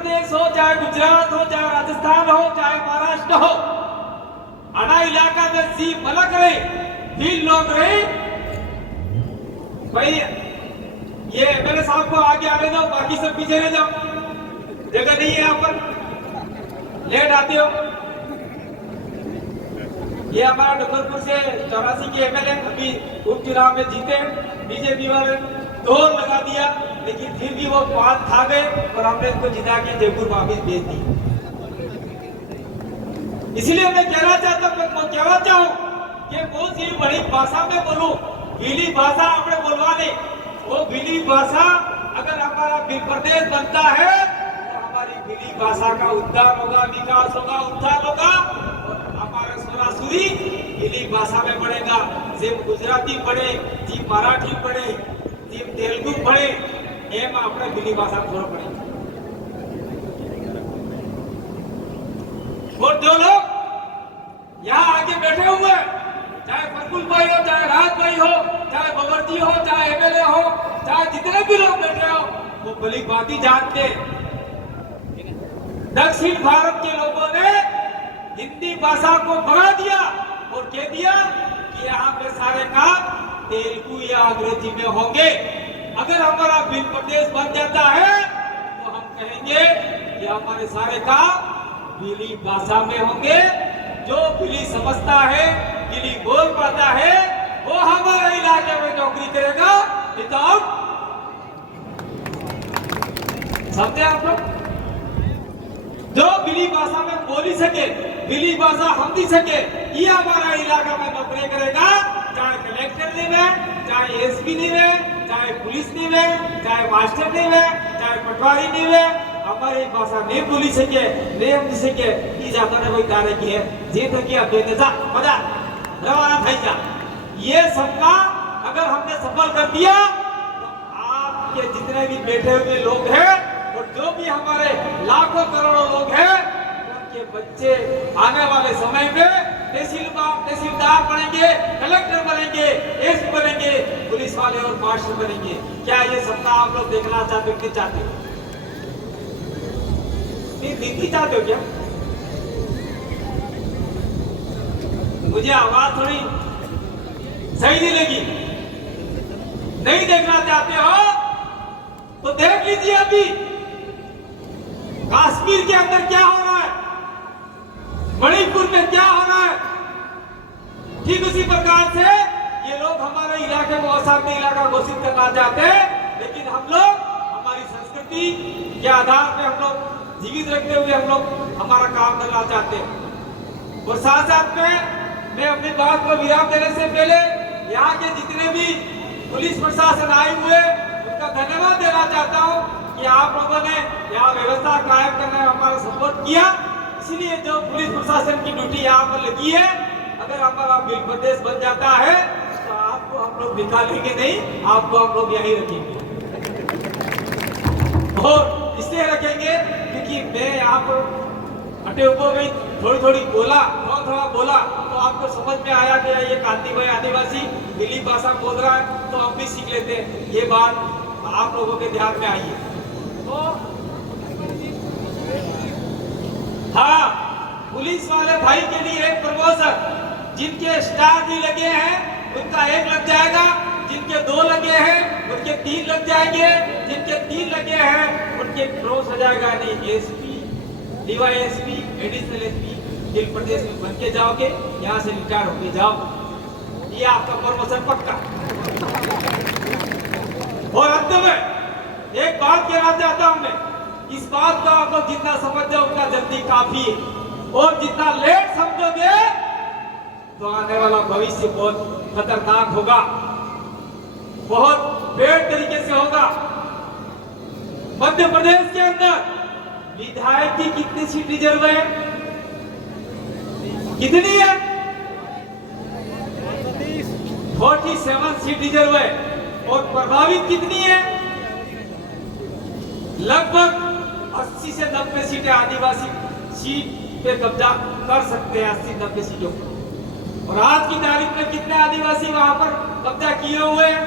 प्रदेश हो, चाहे गुजरात हो, चाहे राजस्थान हो, चाहे महाराष्ट्र हो, आना इलाका में सी मलक रहे, फील लोग रहे भाई। ये एमएलए साहब को आगे आने दो, बाकी सब पीछे रह जाओ, जगह नहीं है यहाँ पर, लेट आते हो। ये हमारा डुंगरपुर से 84 के एमएलए अभी उपचुनाव में जीते, बीजेपी वाले तोड़ लगा दिया, लेकिन फिर भी वो पान खा गए और हमने इनको जिता के जयपुर वापिस भेज दी। इसलिए मैं कहना चाहूँ कि बहुत ही बड़ी भाषा में बोलूं, गीली भाषा आपने बोलवा दे, वो गीली भाषा अगर हमारा प्रदेश बनता है तो हमारी गीली भाषा का उद्धार होगा, विकास होगा, उत्थान होगा, हमारा सोनासुरी गीली भाषा में बढ़ेगा। जिम गुजराती पढ़े, जी मराठी पढ़े, जी तेलुगु पढ़े, एम अपने गीली भाषा थोड़ा पढ़े। और जो लोग यहाँ आगे बैठे हुए, चाहे प्रफुल्ल भाई हो, चाहे राज भाई हो, चाहे बवर्ती हो, चाहे एमएलए हो, चाहे जितने भी लोग बैठे हो, वो भली भांति जानते दक्षिण भारत के लोगों ने हिंदी भाषा को बढ़ा दिया और कह दिया कि यहाँ पे सारे काम तेलुगु या अंग्रेजी में होंगे। अगर हमारा भिन्न प्रदेश बन जाता है तो हम कहेंगे कि हमारे सारे काम भिली भाषा में होंगे। जो भिली समझता है, भिली बोल पाता है, वो हमारे इलाके में नौकरी करेगा विदाउट। समझे आप लोग? जो भिली भाषा में बोली सके, भिली भाषा समझी सके, ये हमारा इलाका में नौकरी करेगा। चाहे कलेक्टर नहीं है, चाहे एसपी नहीं है, चाहे पुलिस नहीं है, चाहे मास्टर नहीं है, चाहे पटवारी नहीं है, हमारी भाषा नहीं बोली सके, नहीं समझी सके, ये जाता ने वही कार्य की है, जे तक किया बेनजा मजा रवाना થઈ जा। ये सबका अगर हमने सफल कर दिया तो आपके जितने भी बैठे हुए लोग हैं और जो भी हमारे लाखों करोड़ों लोग हैं, उनके बच्चे आने वाले समय में तहसीलदार बनेंगे, कलेक्टर बनेंगे, एसपी बनेंगे, पुलिस वाले और मास्टर बनेंगे। क्या ये सपना आप लोग देखना चाहते हो कि चाहते हो? नीति चाहते हो क्या? मुझे आवाज थोड़ी सही नहीं लगी। नहीं देखना चाहते हो तो देख लीजिए अभी कश्मीर के अंदर क्या हो रहा है, मणिपुर में क्या हो रहा है। ठीक उसी प्रकार से ये लोग हमारे इलाके को अशांति इलाका घोषित करना चाहते हैं, लेकिन हम लोग हमारी संस्कृति के आधार पे हम लोग जीवित रखते हुए हम लोग हमारा काम करना चाहते हैं। और साथ साथ में मैं अपनी बात को विराम देने से पहले यहाँ के जितने भी पुलिस प्रशासन आए हुए उनका धन्यवाद देना चाहता हूँ कि आप लोगों ने यहाँ व्यवस्था कायम करने में हमारा सपोर्ट किया। इसलिए जो पुलिस प्रशासन की ड्यूटी यहाँ पर लगी है, अगर हमारा भिन्न प्रदेश बन जाता है तो आपको हम लोग निकालेंगे नहीं, आपको हम लोग यहीं रखेंगे। और इसलिए रखेंगे क्योंकि मैं यहाँ पर हटे हुए थोड़ी बोला, थोड़ा बोला तो आपको समझ में आया कि ये कांति भाई आदिवासी दिल्ली भाषा बोल रहा है, तो हम भी सीख लेते हैं। ये बात आप लोगों के ध्यान में आई है। तो हाँ, पुलिस वाले भाई के लिए एक प्रमोशन, जिनके स्टार भी लगे हैं उनका 1 लग जाएगा, जिनके 2 लगे हैं उनके 3 लग जाएंगे, जिनके 3 लगे हैं उनके क्रॉस हो जाएगा। नहीं, एसपी, डीवाईएसपी, एडिशनल एसपी जिन प्रदेश में बन के जाओगे, यहाँ से रिटायर होके जाओ, ये आपका प्रमोशन पक्का। और अंत में एक बात कहना चाहता हूं मैं, इस बात को आप लोग जितना समझ जाओ उतना जल्दी काफी है, और जितना लेट समझोगे तो आने वाला भविष्य बहुत खतरनाक होगा, बहुत बेड तरीके से होगा। मध्य प्रदेश के अंदर विधायक की कितनी सीट रिजर्व है? कितनी है? 47 सीट रिजर्व है। और प्रभावित कितनी है? लगभग 80 से 90 सीटें आदिवासी सीट पे कब्जा कर सकते हैं, 80-90 सीटों पर। और आज की तारीख में कितने आदिवासी वहां पर कब्जा किए हुए हैं?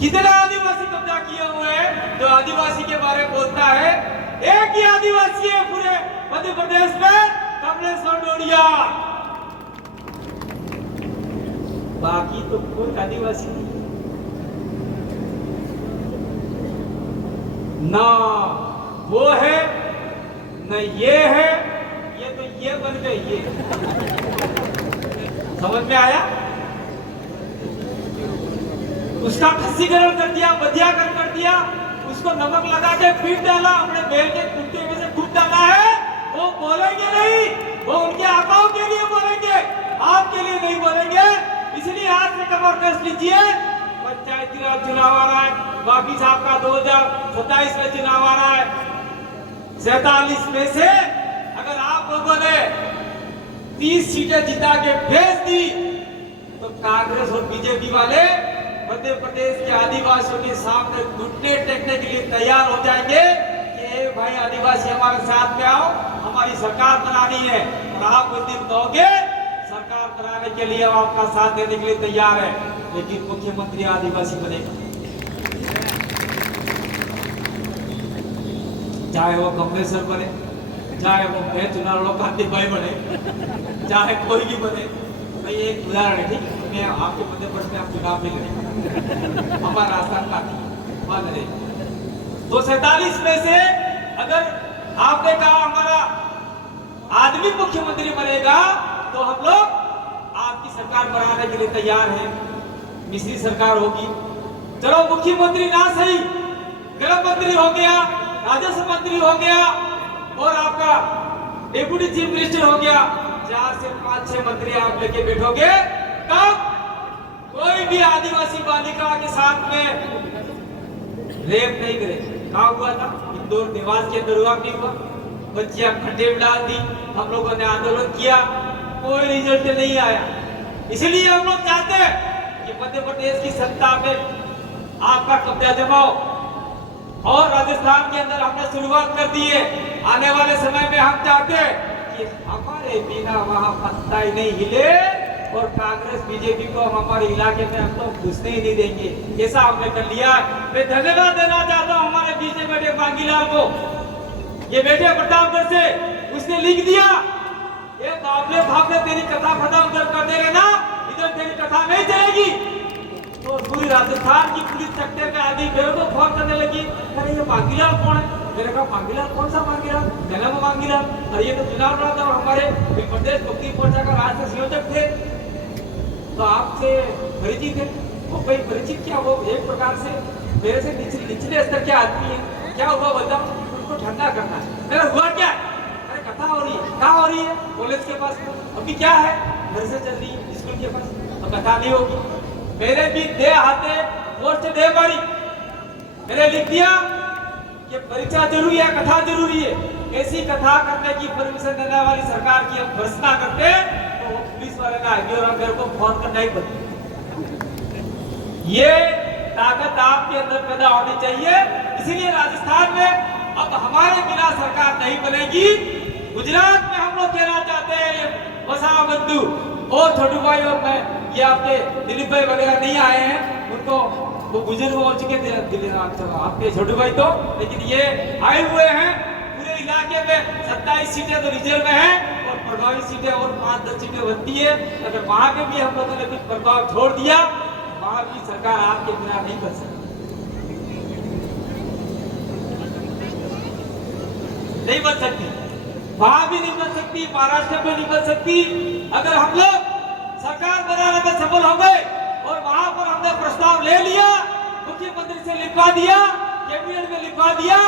कितने आदिवासी कब्जा किए हुए हैं? जो आदिवासी के बारे में बोलता है एक ही आदिवासी है पूरे मध्य प्रदेश में, कमलेश्वर डोडिया। बाकी तो कोई आदिवासी नहीं, ना वो है न ये है, ये तो ये बन गए ये। समझ में आया? उसका खस्सीकरण कर दिया, बधियाकरण कर दिया, उसको नमक लगा के पीट डाला, अपने बैल के कुत्ते में से कूद डाला है। वो बोलेंगे नहीं, वो उनके आकाओं के लिए बोलेंगे, आपके लिए नहीं बोलेंगे। इसलिए आज से खबर कर लीजिए, पंचायती राज चुनाव आ रहा है, बाकी साहब का 2027 में चुनाव आ रहा है। 47 में से अगर आप लोगों ने 30 सीटें जिता के भेज दी तो कांग्रेस और बीजेपी वाले मध्य प्रदेश के आदिवासियों के सामने घुटने टेकने के लिए तैयार हो जाएंगे कि भाई आदिवासी हमारे साथ में आओ, हमारी सरकार बनानी है। और आप उस दिन कहोगे सरकार बनाने के लिए आपका साथ देने के लिए तैयार है, लेकिन मुख्यमंत्री आदिवासी बनेगा। चाहे वो कमलेश्वर बने, चाहे वो मैं चुनाव लोकांतिक भाई बने, चाहे कोई भी बने। भाई एक उदाहरण है, ठीक है, मैं आपके मध्य प्रदेश में आप चुनाव नहीं लड़ेंगे, हमारा राजस्थान का मान लड़े। तो 47 में से अगर आपने कहा हमारा आदमी मुख्यमंत्री बनेगा तो हम लोग आपकी सरकार बनाने के लिए तैयार हैं। मिश्री सरकार होगी, चलो मुख्यमंत्री ना सही, गृह मंत्री हो गया, राजस्व मंत्री हो गया और आपका डेप्यूटी चीफ मिनिस्टर हो गया। 4 से 5-6 मंत्री आप लेके बैठोगे, तब कोई भी आदिवासी बालिका के साथ में रेप नहीं करे। कहा हुआ था इंदौर देवास के अंदर, हुआ नहीं हुआ? बच्चियां खड्डे में डाल दी, हम लोगों ने आंदोलन किया, कोई रिजल्ट नहीं आया। इसलिए हम लोग चाहते हैं कि मध्य प्रदेश की सत्ता में आपका कब्जा जमाओ। और राजस्थान के अंदर हमने शुरुआत कर दी है। आने वाले समय में हम चाहते हैं कि हमारे बिना वहां पत्ता ही नहीं हिले और कांग्रेस बीजेपी को हमारे इलाके में हम तो घुसने ही नहीं देंगे। ऐसा हमने कर लिया। मैं धन्यवाद देना चाहता हूँ हमारे बीच में बैठे मांगीलाल को, ये बैठे प्रतापगढ़ से, उसने लिख दिया ये बाबले तेरी कथा खत्म उधर कर देंगे ना, इधर तेरी कथा नहीं चलेगी। तो पूरी राजस्थान की पुलिस चक्के में आदि मेरे को फोन करने लगी, अरे ये मांगीलाल कौन है? मैंने कहा मांगीलाल कौन सा मांगीलाल? कहना वो मांगीलाल, अरे ये तो चुनाव लड़ा था और हमारे प्रदेश मुक्ति मोर्चा का राष्ट्रीय संयोजक थे, तो आपसे परिचित है। वो भाई परिचित क्या, वो एक प्रकार से मेरे से निचले स्तर के आदमी है। क्या हुआ बताओ, उनको ठंडा करना है। मेरा हुआ क्या? अरे कथा हो रही है। कहाँ हो रही है? कॉलेज के पास। अभी क्या है? घर से चल रही है स्कूल के पास, तो कथा नहीं होगी। मेरे भी दे हाथे पोस्ट दे पड़ी, मैंने लिख दिया कि परीक्षा जरूरी है, कथा जरूरी है। ऐसी कथा करने की परमिशन देने वाली सरकार की हम भर्त्सना करते तो पुलिस वाले ना आएंगे और मेरे को फोन करना ही बंद। ये ताकत आपके अंदर पैदा होनी चाहिए। इसीलिए राजस्थान में अब हमारे बिना सरकार नहीं बनेगी। गुजरात में हम लोग कहना चाहते हैं वसा बंधु और छोटू भाई और मैं, ये आपके दिलीप भाई वगैरह नहीं आए हैं, उनको वो बुजुर्ग हो चुके थे आपके छोटू भाई तो, लेकिन ये आए हुए हैं। पूरे इलाके में 27 सीटें तो रिजर्व में हैं और प्रभावी सीटें और 5-10 सीटें बनती है। अगर वहां पे भी हम लोगों ने कुछ प्रभाव छोड़ दिया, वहां भी सरकार आपके बिना नहीं कर सकती, नहीं बन सकती। वहां भी नहीं बन सकती, महाराष्ट्र में नहीं बन सकती। अगर हम लोग सरकार बनाने में सफल हो गए और वहां पर हमने प्रस्ताव ले लिया, मुख्यमंत्री से लिखवा दिया, कैबिनेट में लिखवा दिया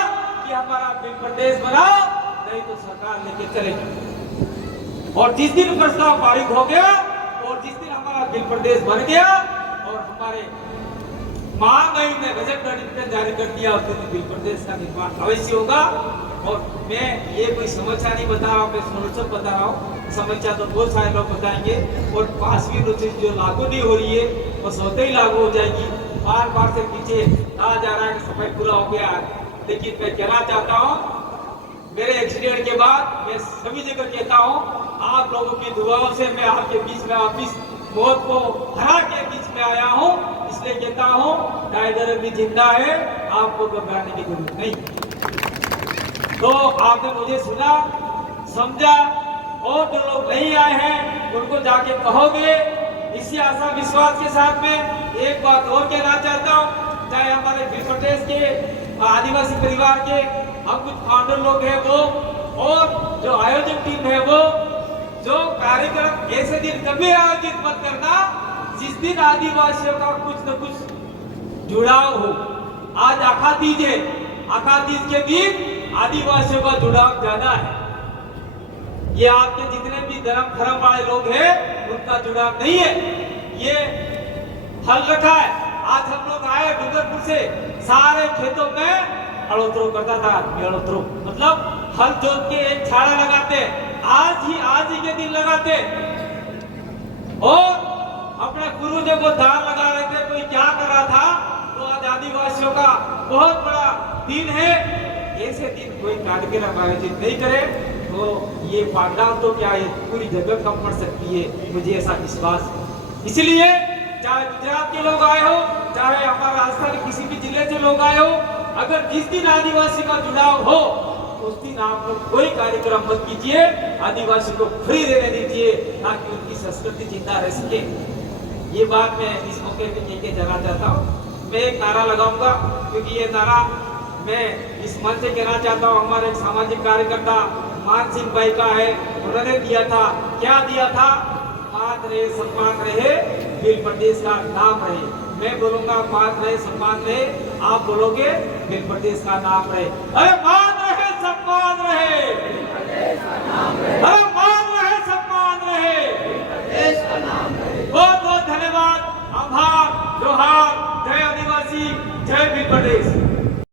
कि हमारा बिल प्रदेश बनाओ, नहीं तो सरकार लेके चलेगी। और जिस दिन प्रस्ताव पारित हो गया और जिस दिन हमारा बिल प्रदेश बन गया और हमारे महामहिम ने बजट नोटिफिकेशन जारी कर दिया, उस दिन बिल प्रदेश का निर्माण अवश्य होगा। और मैं ये कोई समस्या नहीं बता रहा हूँ, मैं सोल्यूशन बता रहा हूँ। समस्या तो बहुत सारे लोग बताएंगे और 5वीं अनुसूची जो लागू नहीं हो रही है वो स्वतः ही लागू हो जाएगी। बार से पीछे कहा जा रहा है कि सफाई पूरा हो गया, लेकिन मैं कहना चाहता हूँ मेरे एक्सीडेंट के बाद मैं सभी जगह कहता हूँ, आप लोगों की दुआओं से मैं आपके बीच में वापिस मौत को हरा के बीच में आया हूँ। इसलिए कहता हूँ टाइगर अभी जिंदा है, आपको घबराने की जरूरत नहीं। तो आपने मुझे सुना, समझा, और जो लोग नहीं आए हैं उनको जाके कहोगे। इसी आशा विश्वास के साथ में एक बात और कहना चाहता हूँ, चाहे हमारे भील प्रदेश के आदिवासी परिवार के हम कुछ फाउंडर लोग हैं वो, और जो आयोजक टीम है वो, जो कार्यक्रम ऐसे दिन कभी आयोजित मत करना जिस दिन आदिवासियों का कुछ न कुछ जुड़ाव हो। आज आखातीज है, आखातीज के दिन आदिवासियों का जुड़ाव ज्यादा है। ये आपके जितने भी धर्म वाले लोग हैं उनका जुड़ाव नहीं है। ये हल रखा है। आज हम लोग आए डूंगरपुर से, सारे खेतों में अड़ोतरो करता था आदमी, अड़ोतरो मतलब हल जोत के एक छाड़ा लगाते, आज ही के दिन लगाते, और अपने गुरुजों को दान लगा रहे थे। कोई क्या कर रहा था, तो आज आदिवासियों का बहुत बड़ा दिन है। ऐसे दिन कोई कार्यक्रम आयोजित नहीं करे तो ये पागल तो क्या है, पूरी जगह कम पड़ सकती है, मुझे ऐसा विश्वास है। इसलिए चाहे गुजरात के लोग आए हो, चाहे हमारे राजस्थान किसी भी जिले से लोग आए हो, अगर जिस दिन आदिवासी का जुड़ाव हो उस दिन आप लोग कोई कार्यक्रम मत कीजिए, आदिवासी को फ्री रहने दीजिए ताकि उनकी संस्कृति जिंदा रह सके। ये बात मैं इस मौके पे कह के जाना चाहता हूँ। मैं एक नारा लगाऊंगा, क्योंकि ये नारा मैं इस मंच से कहना चाहता हूँ। हमारे एक सामाजिक कार्यकर्ता मान सिंह भाई का है, उन्होंने दिया था, क्या दिया था, मान रहे सम्मान रहे, भील प्रदेश का नाम रहे। मैं बोलूंगा मान रहे सम्मान रहे, आप बोलोगे भील प्रदेश का नाम रहे। अरे मान रहे सम्मान रहे, अरे मान रहे सम्मान रहे, बहुत बहुत धन्यवाद, आभार, जोहार, जय आदिवासी, जय भील प्रदेश।